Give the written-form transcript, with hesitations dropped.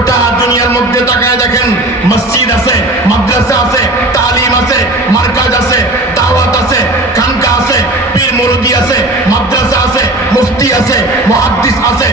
গোটা দুনিয়ার মধ্যে তাকায় দেখেন, মসজিদ আছে, মাদ্রাসা আছে, তালিম আছে, মার্কাজ আছে, দাওয়াত আছে, খানকা আছে, পীর মুরব্বি আছে, মাদ্রাসা আছে, মুফতি আছে, মুহাদ্দিস আছে,